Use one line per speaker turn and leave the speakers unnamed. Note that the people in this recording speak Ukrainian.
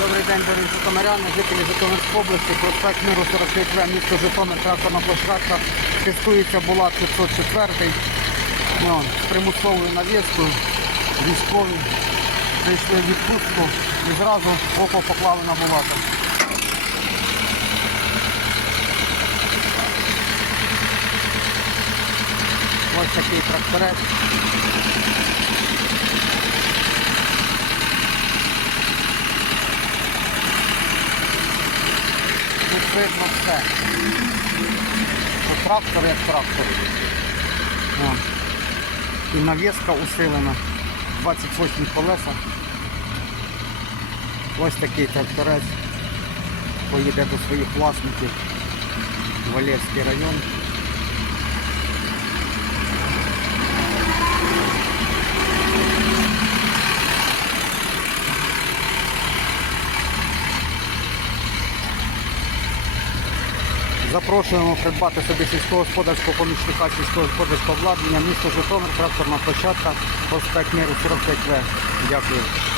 Добрий день, дорогі житомиряни, жителі Житомирської області, проспект Миру 45В, місто Житомир, тракторна площадка. Тестується була 504 ну, з примусовою навіскою, військові. Прийшли в відпустку і зразу око поклали на булата. Ось такий тракторець. Видно все. Трактор як трактор. О. І навіска усилена. 28 колеса. Ось такий тракторець. Поїде до своїх власників. Валєвський район. Запрошуємо придбати собі сільськогосподарського помічника сільськогосподарського обладнання, місто Житомир, тракторна площадка, проспект Миру 45В. Дякую.